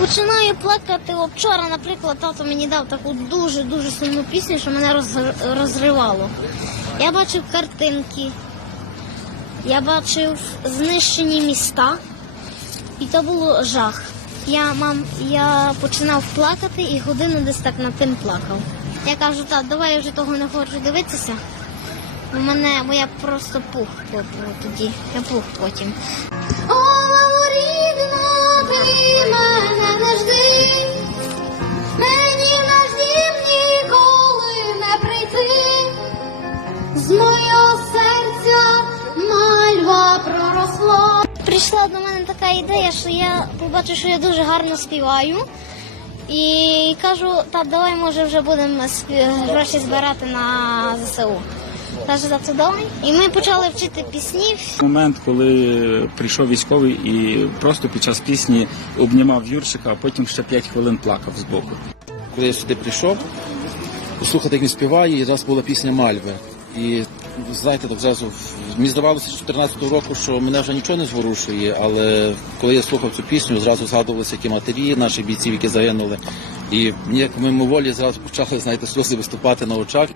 починаю плакати. Вчора, наприклад, тато мені дав таку дуже-дуже сумну пісню, що мене роз- розривало. Я бачив картинки, я бачив знищені міста, і то було жах. Я мам, я починав плакати і годину десь так над тим плакав. Я кажу, так, давай я вже того не хочу дивитися. У мене моя просто пух тоді. Я пух потім. Прийшла до мене така ідея, що я побачу, що я дуже гарно співаю. І кажу, та давай може вже будемо спі- гроші збирати на ЗСУ. Каже, давай. І ми почали вчити пісні. Момент, коли прийшов військовий і просто під час пісні обнімав Юрчика, а потім ще 5 хвилин плакав з боку. коли я сюди прийшов, послухати, як він співає, і раз була пісня Мальви. І знаєте, так зразу мені здавалося з 14-го року, що мене вже нічого не зворушує, але коли я слухав цю пісню, зразу згадувалися ті матері наших бійців, які загинули. І мені як мимоволі зразу почали, знаєте, сльози виступати на очах.